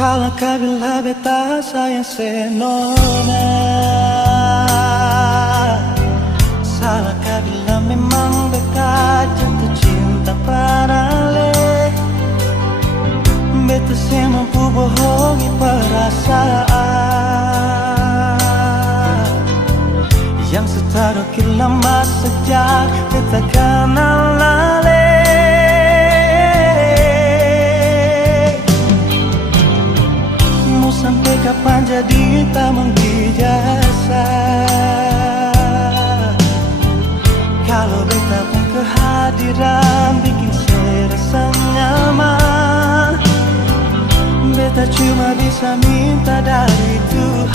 Salahkah bila beta sayang senona? Salahkah bila memang beta jatuh cinta padale? Beta saya mampu bohongi perasaan yang seterukir lama sejak beta kenal lale. Sampai kapan jadi tamang dijasa? Kalau beta pun kehadiran bikin serasa nyaman. Beta cuma bisa minta dari Tuhan.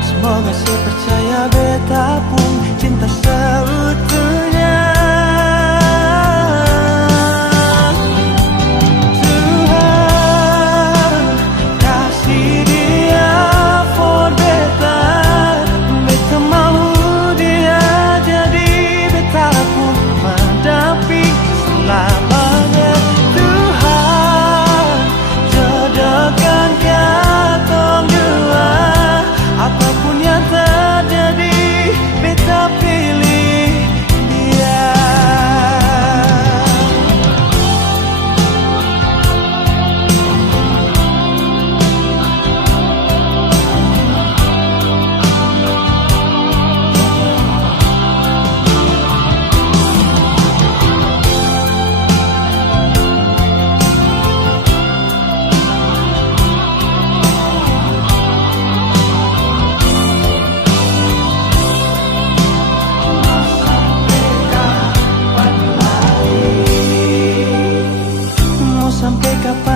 Semoga saya percaya beta pun cinta seutuhnya.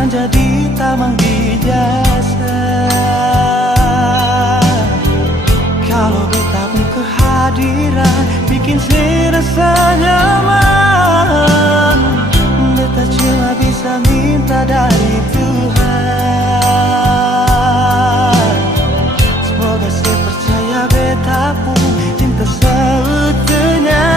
Jadi tamang dijasa. Kalau beta pun kehadiran bikin serasa nyaman. Beta cuma bisa minta dari Tuhan. Semoga saya percaya beta pun cinta seutuhnya.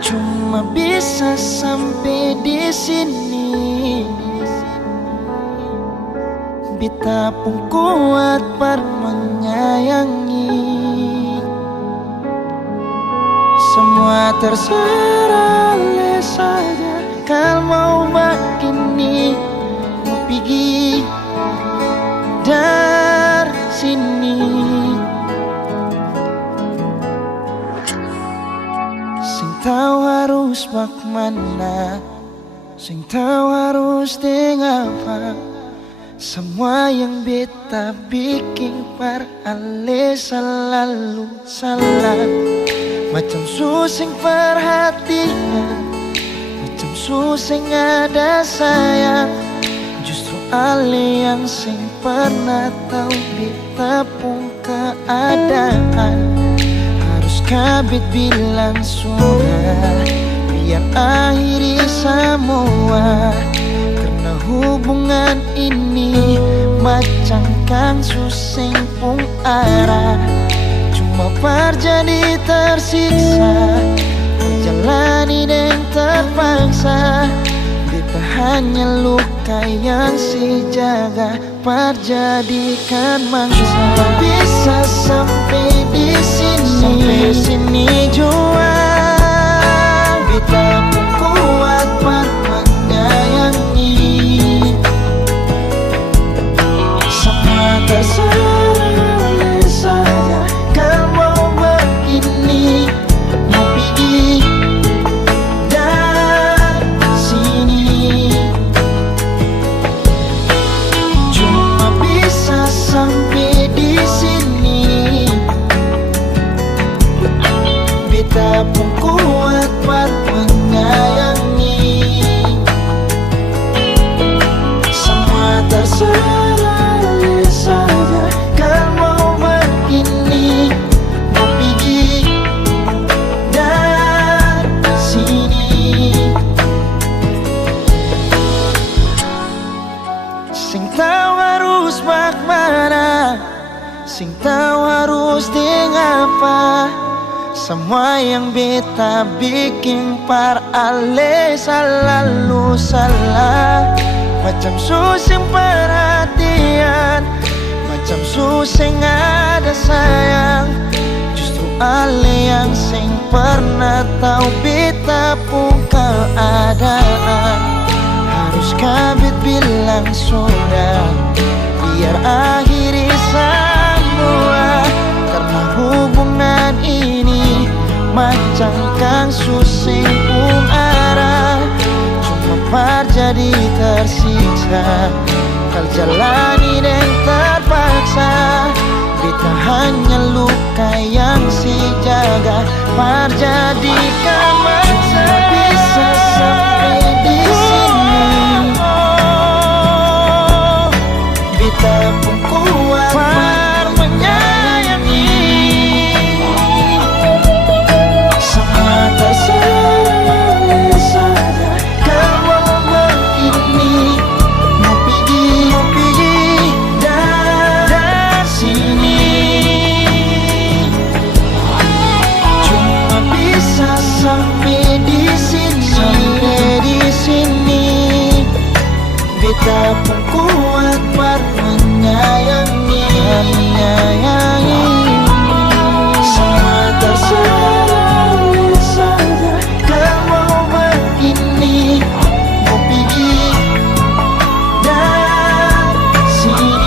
Cuma bisa sampai di sini. Beta pun kuat per menyayangi. Semua terserah le saja. Kalau mau begini, mau pergi dari sini. Tahu harus bagaimana, sing tahu harus dengan apa. Semua yang beta bikin par ale selalu salah. Macam susing perhatian, macam susing ada sayang. Justru ale yang sing pernah tahu beta pun keadaan. kabit bilang sudah, biar akhiri semua. Karena hubungan ini macam kang susing pung arah, cuma terjadi tersiksa, menjalani dan terpaksa. Beta hanya luka yang si jaga perjadikan mangsa. Bisa sampai di sini jua. Beta pun kuat menyayangi. Semua terserah saja. Kalau begini mau pergi dari sini, cuma bisa sampai di sini. Beta pun kuat menyayangi. Semua terserah saja. Kalau begini mau pergi dari sini. Sing tahu harus bagaimana, sing tahu harus dengan apa. Semua yang beta bikin par ale selalu salah. Macam susing perhatian, macam susing ada sayang. Justru ale yang sing pernah tahu beta pun keadaan. Harus kabit bilang sudah, biar akhiri semua. Karena hubungan ini macam kang susing pung arah, cuma terjadi tersiksa, kal jalani dan terpaksa. Beta hanya luka yang si jaga perjadikan mangsa. Bisa sampai di sini, beta pun kuat menyayangi. Semua terserah saja. Kalau begini mau pergi dari sini, cuma bisa sampai di sini. Beta pun kuat menyayangi. Semua terserah saja. Kalau begini mau pergi dari sini.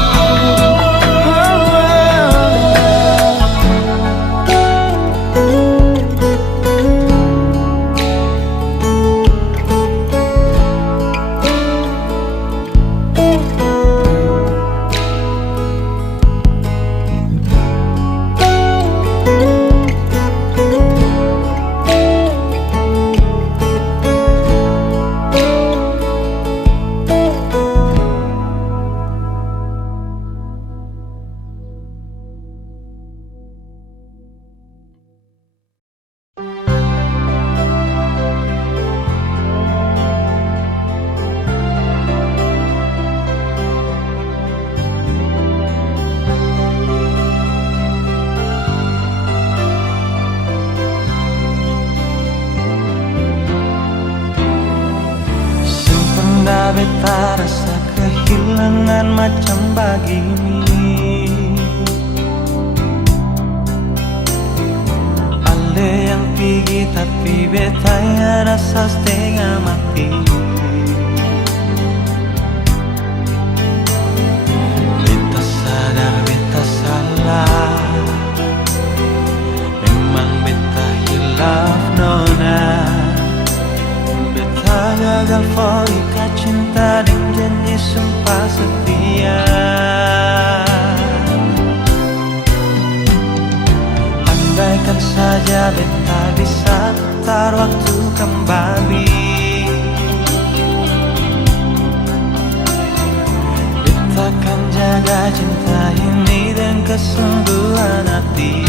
Beta rasa kehilangan macam begini. Ale yang pergi tapi beta yang rasa setengah mati. Beta sadar beta salah, memang beta hilaf nona. Beta gagal ikat cinta dan janji sumpah setia. Andaikan saja beta bisa putar waktu kembali, beta akan jaga cinta ini dan kesungguhan hati.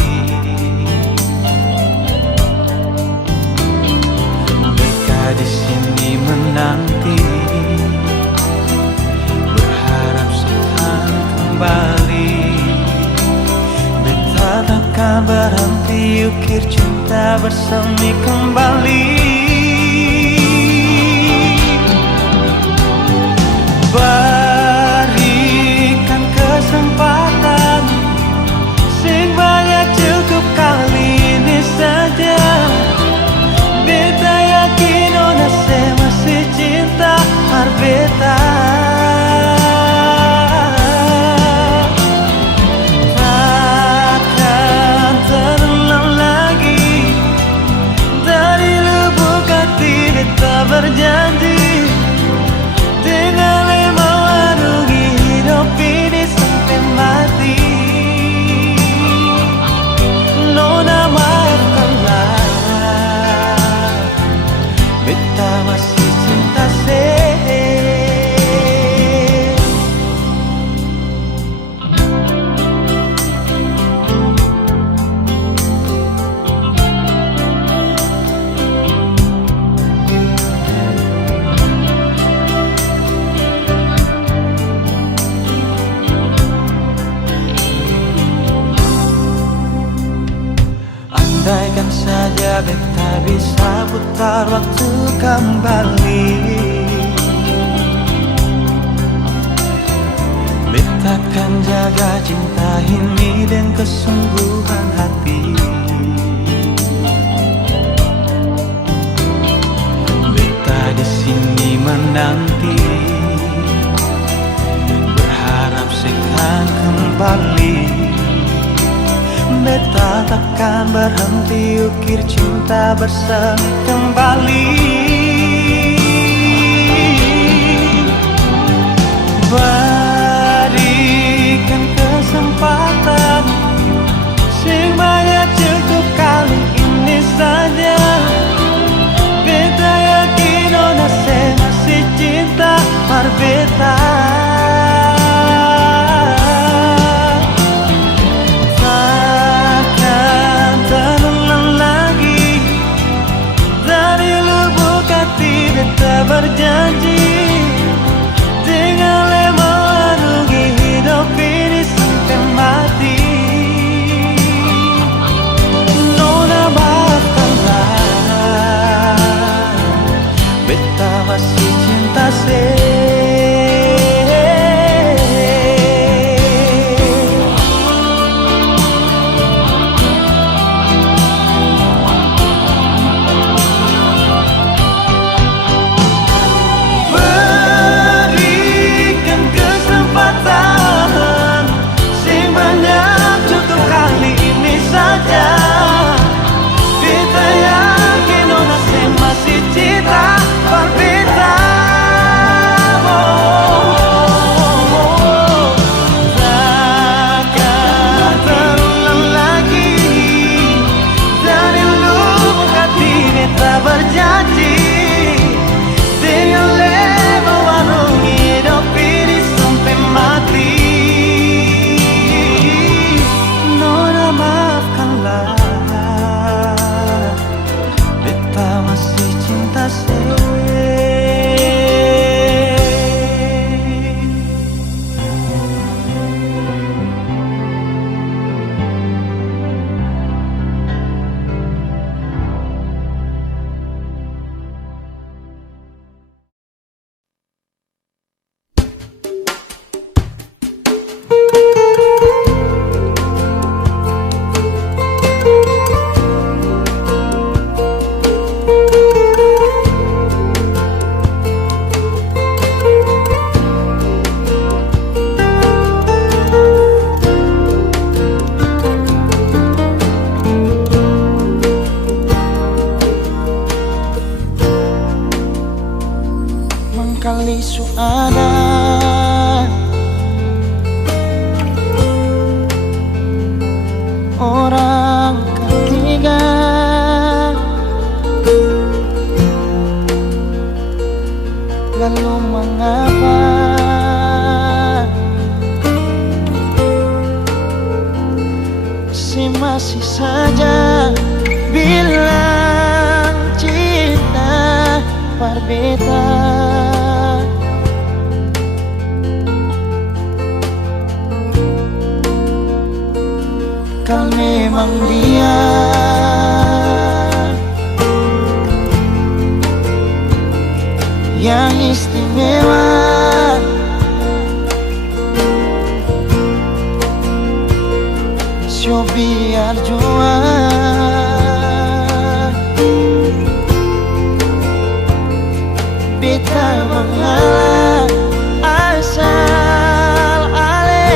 takkan berhenti ukir cinta bersemi kembali. Berikan kesempatan sing banyak cukup kali ini saja. Beta yakin ona masih cinta beta. Takkan terulang lagi dari lubuk hati beta berjanji dengan lemah warungi hidup ini sampai mati. Nona maafkanlah, beta masih cinta andaikan saja beta bisa putar waktu kembali, beta akan jaga cinta ini dengan kesungguhan hati. Beta di sini menanti, berharap sekan kembali. Beta takkan berhenti ukir cinta bersemi kembali. Berikan kesempatan sing banyak cukup kali ini saja. Beta yakin ona masih cinta beta. Berjanji dengan lemah warungi hidup ini sampai mati. Nona maafkanlah, beta masih cinta berjanji dengan lemah warungi hidup ini sampai mati. Nona maafkanlah, beta masih cinta kali suada orang ketiga. Lalu mengapa si masih saja bilang cinta berbeda? Kau memang dia yang istimewa. So biar jua beta mengalah asal ale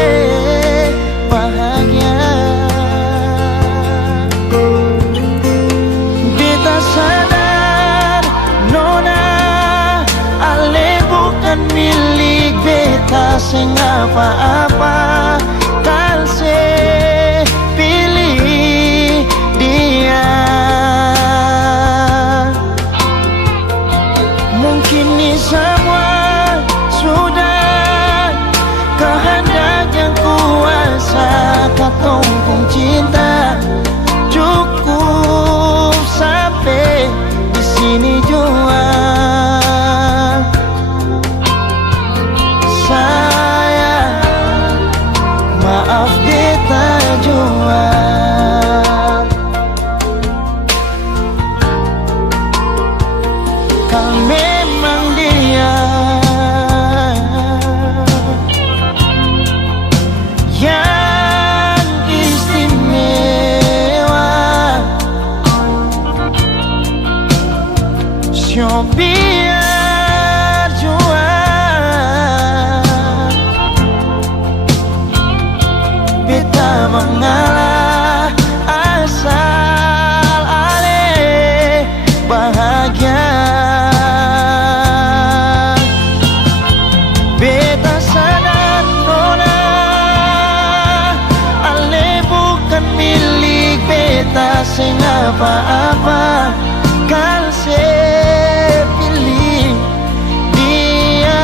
bahagia. Beta sadar nona ale bukan milik beta sing apa-apa. Kalse pilih dia. Mungkin ini semua sudah kehendak yang kuasa. Katong pun cinta cukup sampai di sini jua. Sayang, maaf beta jua. Kau memang dia yang istimewa. So biar jua beta mengalah asal ale bahagia. Beta sadar nona ale bukan milik beta sing apa-apa. Kalse pilih dia.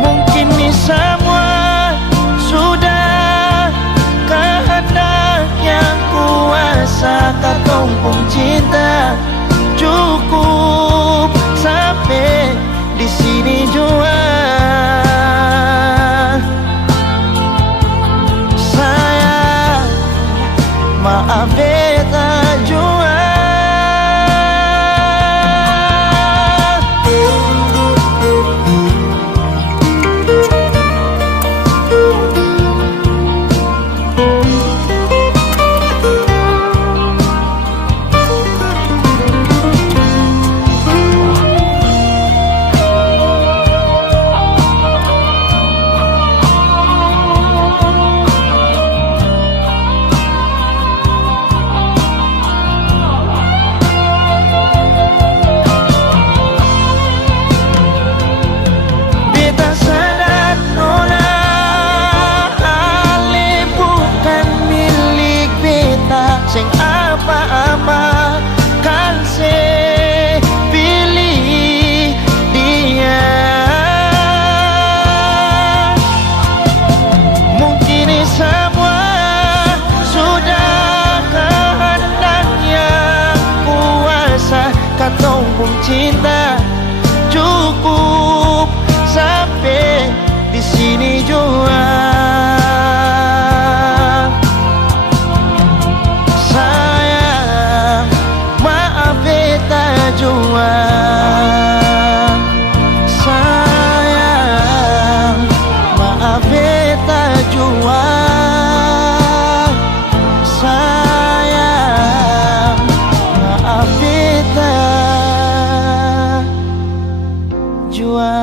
Mungkin ini semua sudah kehendak yang kuasa. Katong pun cinta cukup sampai di sini jua. Sayang, maaf beta jua. Beta sadar nona ale bukan milik beta sing apa-apa. Kalse pilih dia. Mungkin ini semua sudah kehendak yang kuasa. Katong pun cinta cukup sampai di sini jua. Sayang, maaf beta jua. Sayang, maaf beta jua. Sayang, maaf beta jua.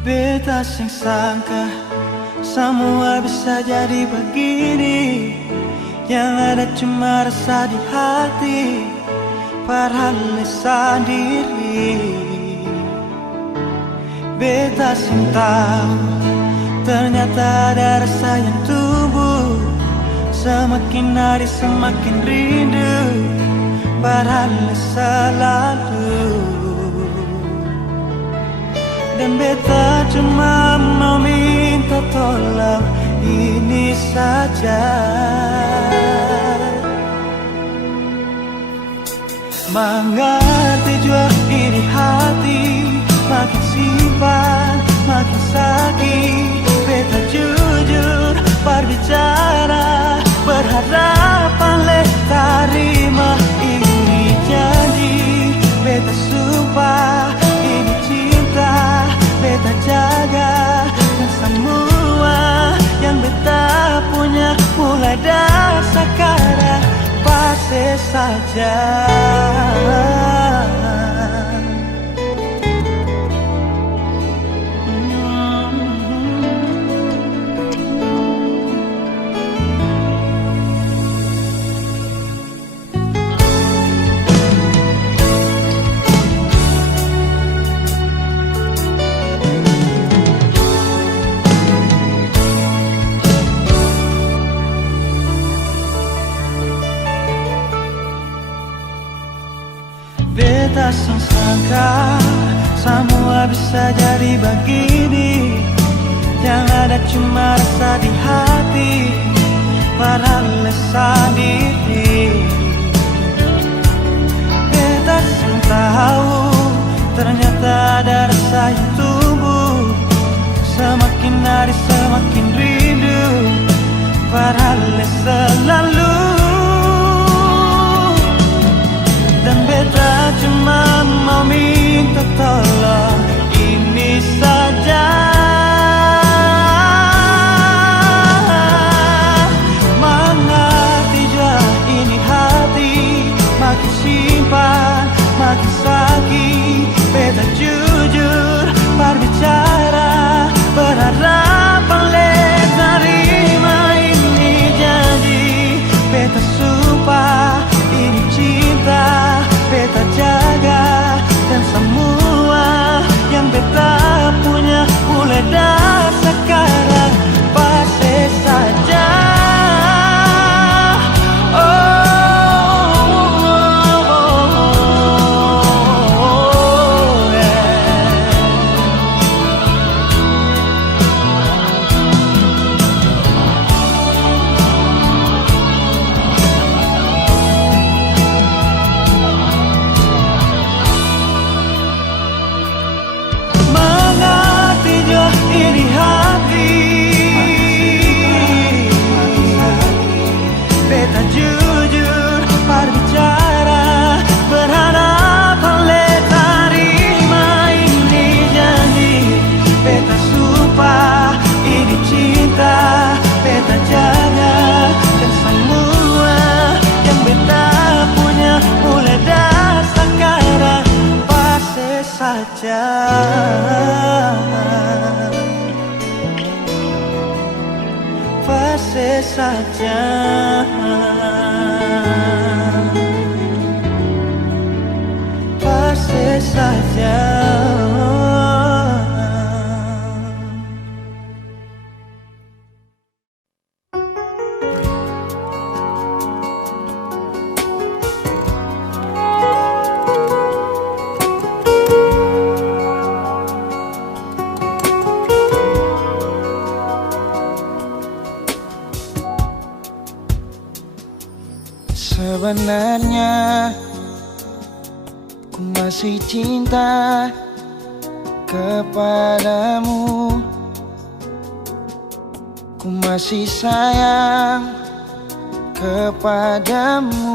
Beta sing sangka semua bisa jadi begini. Yang ada cuma rasa di hati, padahal sendiri. Beta cinta, ternyata ada rasa yang tumbuh. Semakin hari semakin rindu, padahal selalu. Dan beta cuma mau minta tolong ini saja. Mengerti jua ini hati, makin simpan makin sakit. Beta jujur berbicara, berharapan le terima ini janji. Beta sumpah ini cinta, beta jaga. Dan semua yang beta punya mulai dari sekarang pasti saja. Beta sangka semua bisa jadi begini. Yang ada cuma rasa di hati, padahal sendiri. Beta tahu ternyata ada rasa yang tumbuh. Semakin hari semakin rindu, padahal selalu. Dan beta cuma mau minta tolong ini saja. Mengerti jua ini hati, makin simpan makin sakit. Beta jujur berbicara, berharapan le terima ini janji. Beta sumpah ini cinta, beta jaga. Dan semua yang beta punya mulai dari sekarang pasti saja. Ini hati, beta jujur berbicara, berharapan le terima ini janji. Beta sumpah ini cinta, beta jaga. Dan semua yang beta punya mulai dari sekarang pasti saja. Pasti saja. Pasti saja. Sebenarnya ku masih cinta kepadamu. Ku masih sayang kepadamu.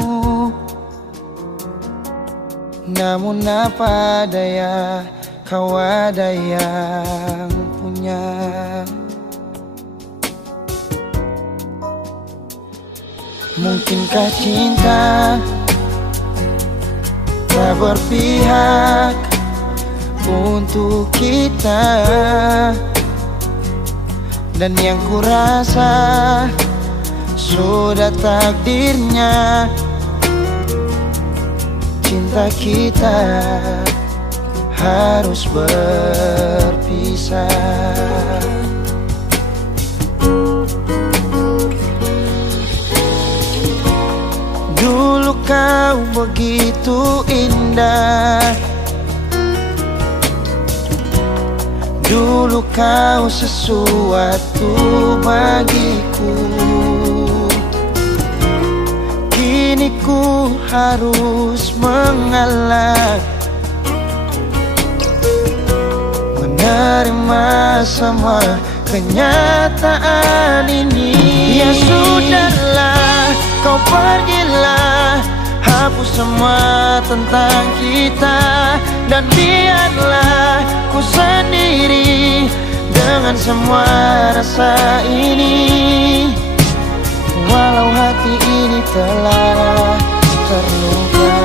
Namun apa daya, kau ada yang punya. Mungkinkah cinta tak berpihak untuk kita? Dan yang kurasa sudah takdirnya cinta kita harus berpisah. berpisah. Dulu kau begitu indah, dulu kau sesuatu bagiku. Kini ku harus mengalah, menerima semua kenyataan ini. Ya sudahlah, kau pergilah, hapus semua tentang kita, dan biarlah ku sendiri dengan semua rasa ini. Walau hati ini telah terluka.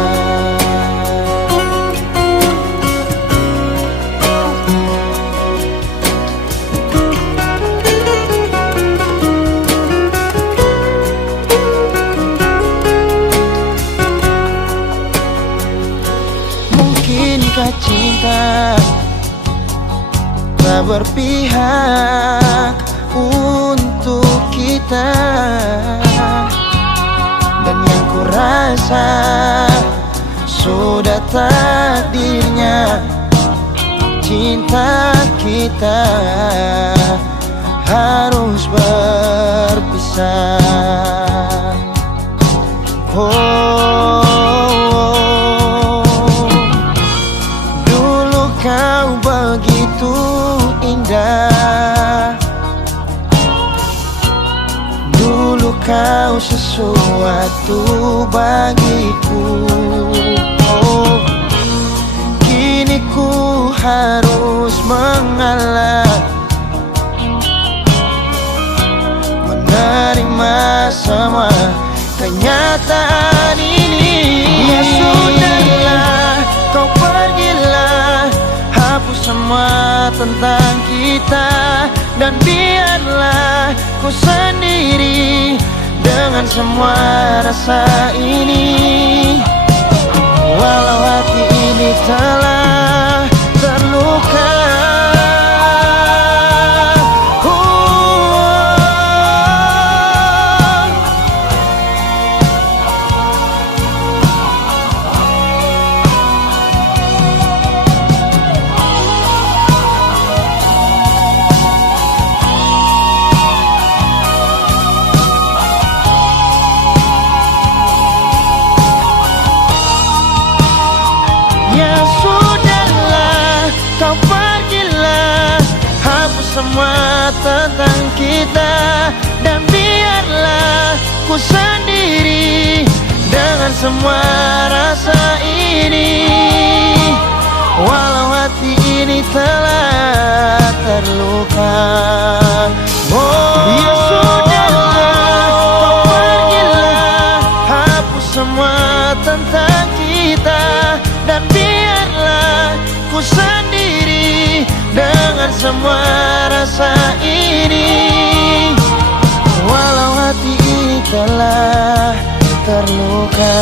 Mungkinkah cinta tak berpihak untuk kita, dan yang ku rasa sudah takdirnya cinta kita harus berpisah. Dulu kau begitu indah, dulu kau sesuatu bagiku. Kini ku harus mengalah, menerima semua kenyataan ini. Ya sudahlah, kau pergilah, hapus semua tentang kita, dan biarlah ku sendiri dengan semua rasa ini. Walau hati ini telah terluka. Ya sudahlah, kau pergilah, hapus semua tentang kita, dan biarlah ku sendiri dengan semua rasa ini. Walau hati ini telah terluka. Ya sudahlah, kau pergilah, hapus semua tentang kita, dan biarlah ku sendiri dengan semua rasa ini. Walau hati ini telah terluka,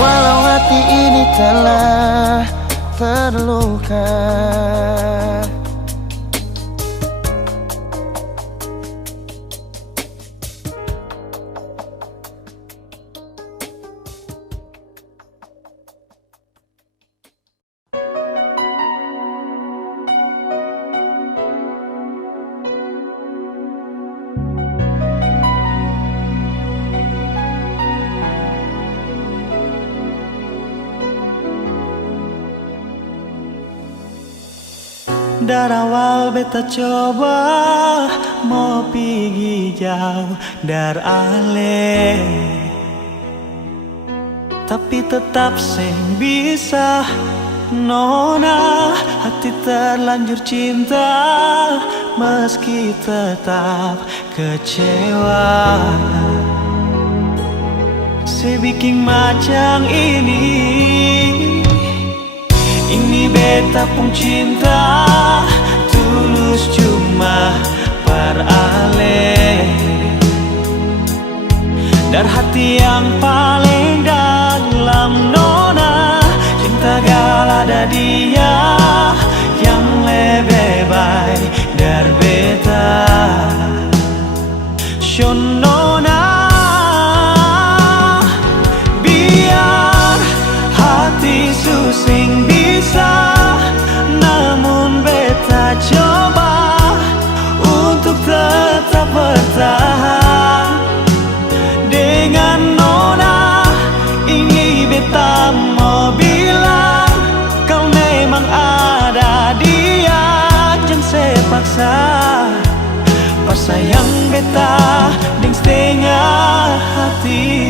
walau hati ini telah terluka. Dari awal beta coba mau pergi jauh dari ale, tapi tetap seng bisa. Nona, hati terlanjur cinta meski tetap kecewa. Sebikin macam ini beta pun cinta tulus cuma perale. Dari hati yang paling dalam nona, cinta gala ada dia. Shonona, biar hati susing bisa, namun beta coba untuk tetap bertahan. Dengan nona ini beta mau bilang, kau memang ada dia, jangan sepaksa. Pas sayang beta ding setengah hati.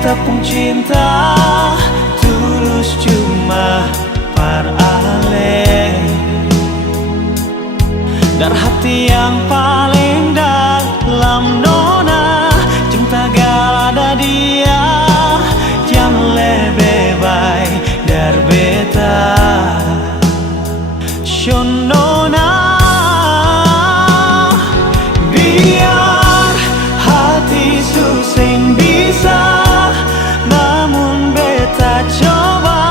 Tepung cinta tulus cuma para ale, dari hati yang paling dalam nona, cinta gak ada dia yang lebih baik dari beta. Shonona, biar hati susing bisa, coba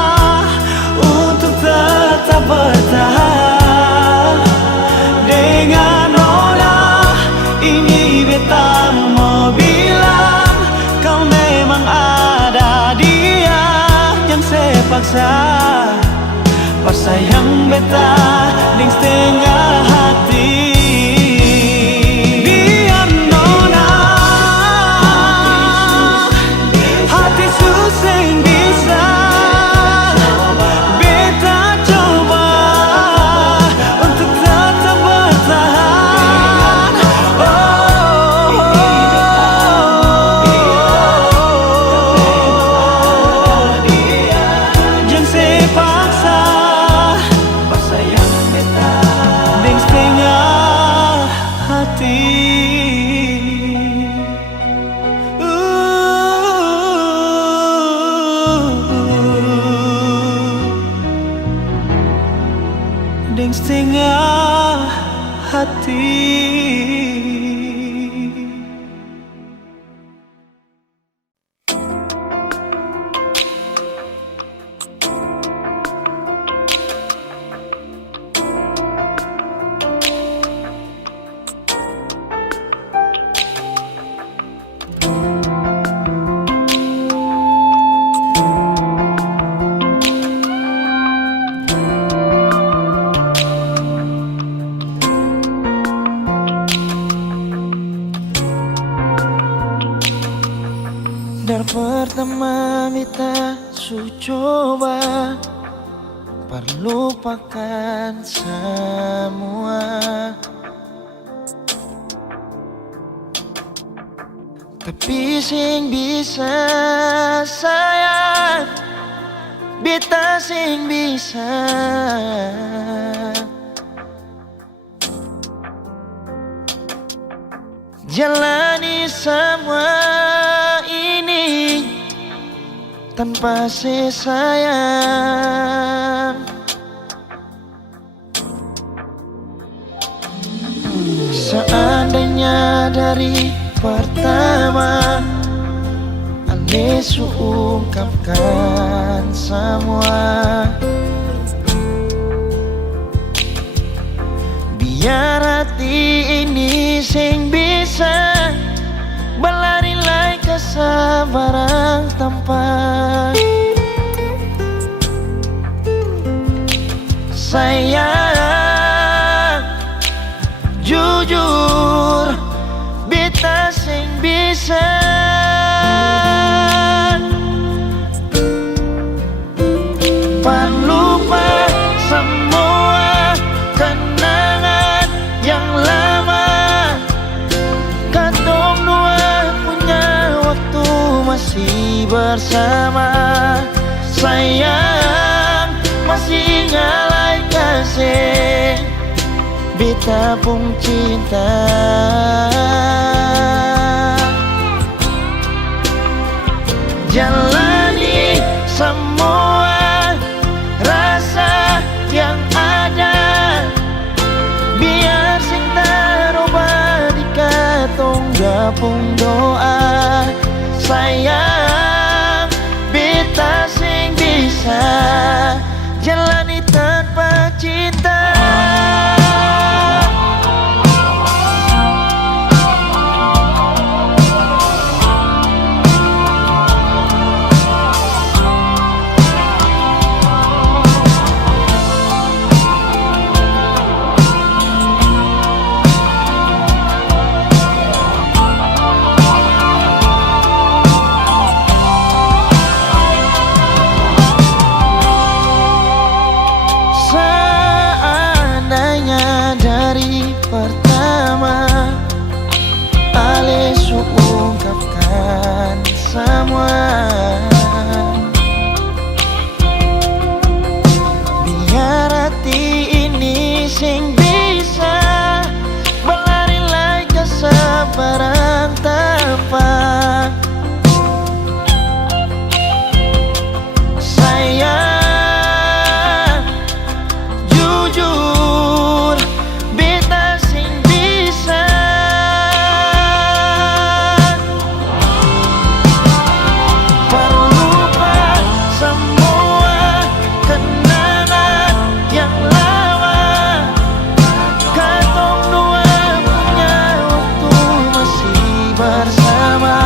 untuk tetap bertahan. Dengan nona ini beta mau bilang, kau memang ada dia yang sepaksa. Pas sayang beta ding setengah hati. Biar nona hati susing bisa, beta coba untuk tetap bertahan. Jangan sepaksa. Pas sayang beta ding setengah hati. Ding setengah hati. Dari pertama kita su coba perlupakan semua, tapi sing bisa sayang, beta sing bisa jalani semua ini tanpa sayang. Seandainya dari pertama Ale ungkapkan semua, biar hati ini sing bisa berlari lai kesabaran tanpa sayang. Jujur beta sing bisa lupa semua kenangan yang lama. Katong dua punya waktu masih bersama. Sayang masih ingat kasih beta pun cinta. Jalani semua rasa yang ada, biar sing terubah di katong gapung doa. Sayang, beta sing bisa jalani tanpa cinta. Seandainya dari pertama Ale su ungkapkan semua, biar hati ini sing bisa berlari lagi ke seberang tempat. Sayang, jujur, beta sing bisa melupakan semua kenangan yang lama. Katong dua punya waktu masih bersama.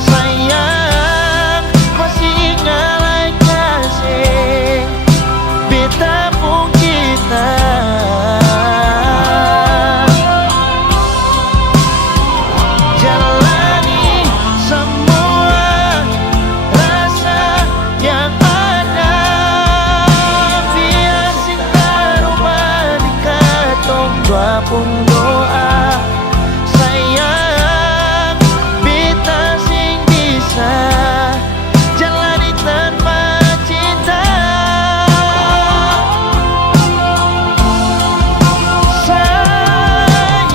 Sayang, masih ingat kasih beta pun kita. Jalani semua rasa yang ada, biar sing terubah di katong dua pun doa. Sayang, beta sing bisa jalani tanpa cinta. Sayang,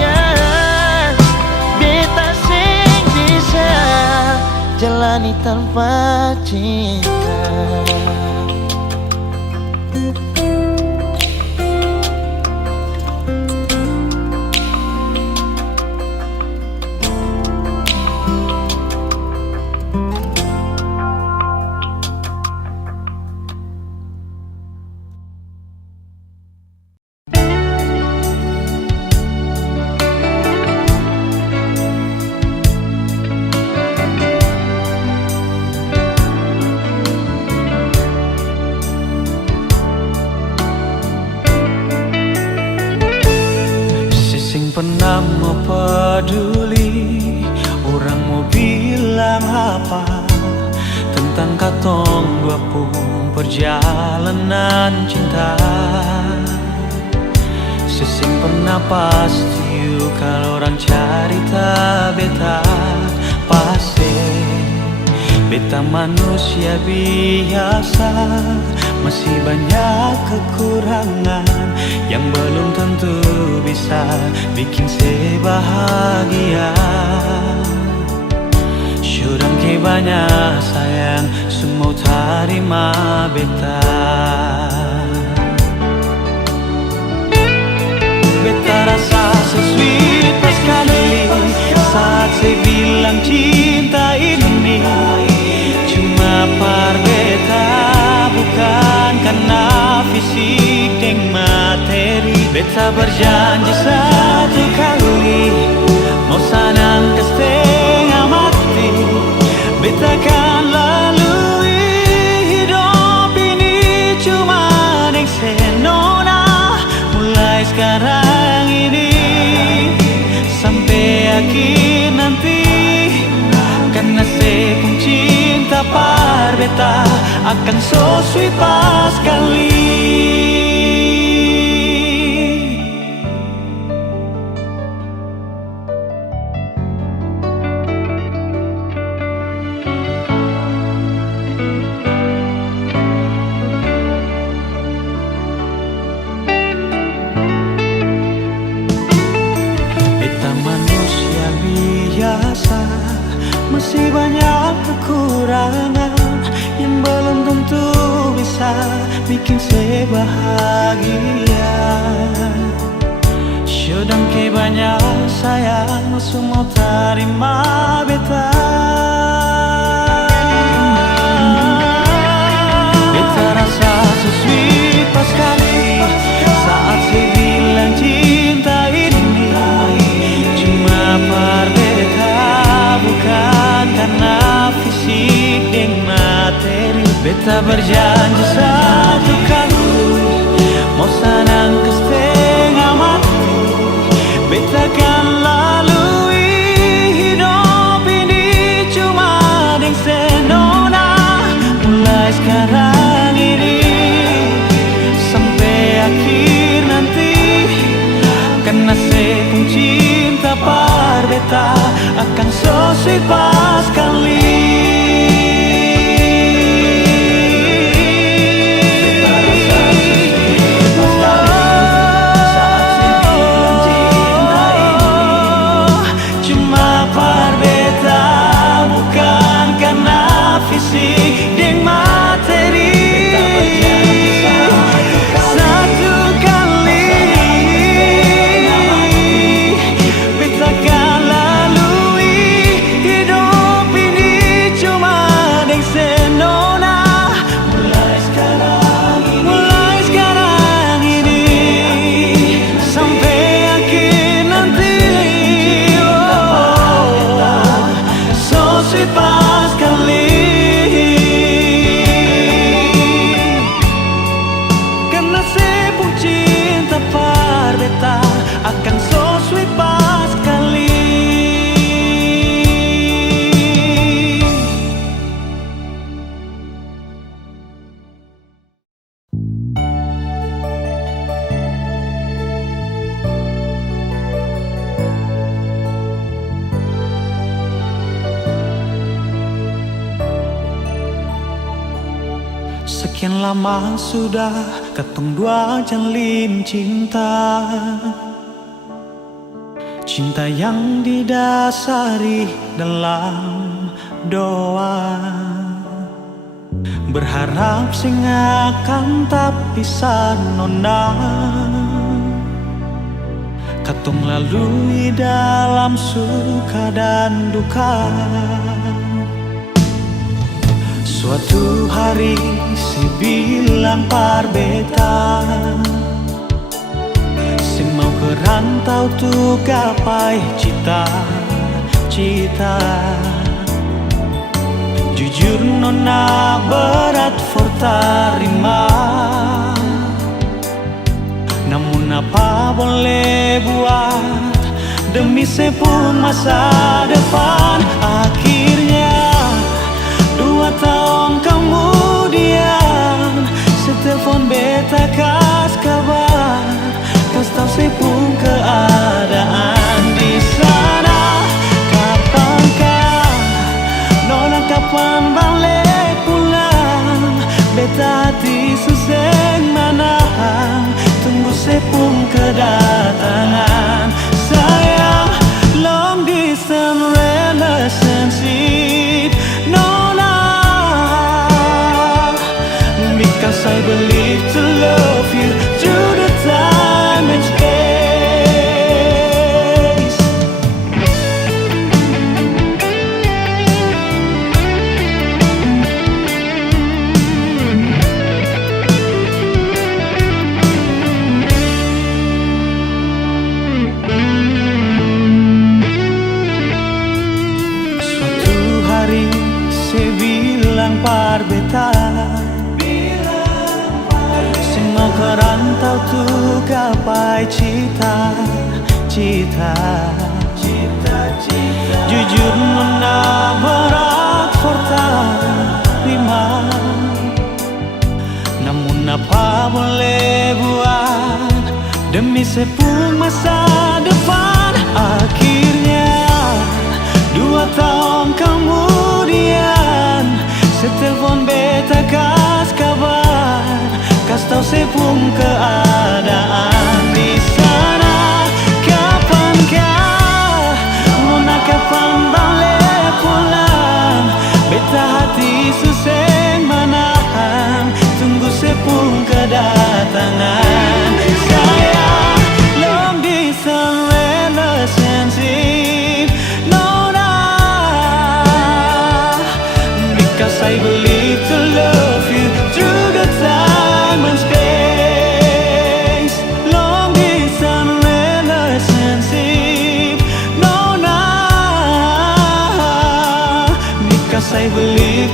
beta sing bisa jalani tanpa cinta. Sing pernah mau peduli, orang mau bilang apa tentang katong dua pun perjalanan cinta. Sing pernah pasti kalau orang cerita beta pasti beta manusia biasa, masih banyak kekurangan yang belum tentu bisa bikin saya bahagia. Syurang ke banyak sayang, semua terima beta. Beta rasa sweet pas kali saat saya bilang cinta ini cuma par beta, bukan karena fisik dan materi. Beta berjanji satu kali mau sanang ke setengah mati. Beta kan lalui hidup ini cuma yang senona, mulai sekarang ini sampai akhir nanti. Karena saya pun cinta par beta akan so sweet pas kali. bikin saya bahagia. Sedang ke banyak sayang semua terima beta. Beta rasa sweet pas kali saat saya bilang cinta ini cuma par beta, bukan karena fisik dan materi. Beta berjanji satu kali mau sanang ke setengah mati. Beta akan lalui hidup ini cuma dengan senona. Mulai sekarang ini sampai akhir nanti, karena saya pun cinta par beta akan so sweet pas kali. Akan so sweet pas kali. Sekian lama sudah ketong dua jalin cinta, cinta yang didasari dalam doa, berharap sing akan tak bisa nona. Katong lalui dalam suka dan duka. Suatu hari si bilang par beta, sing mau ke rantau tuh gapai cita-cita. Jujur nona berat for tarima, namun apa boleh buat demi sepun masa depan. Akhirnya 2 tahun kemudian setelepon beta kas kabar, kas tahu saya pun keadaan di sana. Kapankah nona, kapan balik pulang? Beta hati suseng manahan, tunggu saya pun kedatangan. Sayang, long distance relationship nona, because I believe to love you through the time and space. Suatu hari saya bilang par beta, mau ke rantau tuh gapai cita-cita. Jujur nona berat for terima, namun apa boleh buat demi sepuluh masa depan. Akhirnya 2 tahun kemudian setelepon beta kas kabar, kas tahu saya pun keadaan di sana. Kapankah nona, kapan balik pulang? Beta hati suseng manahan, tunggu saya pun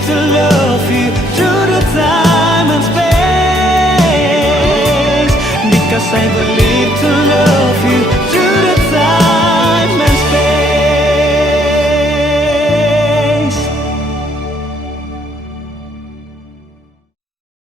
to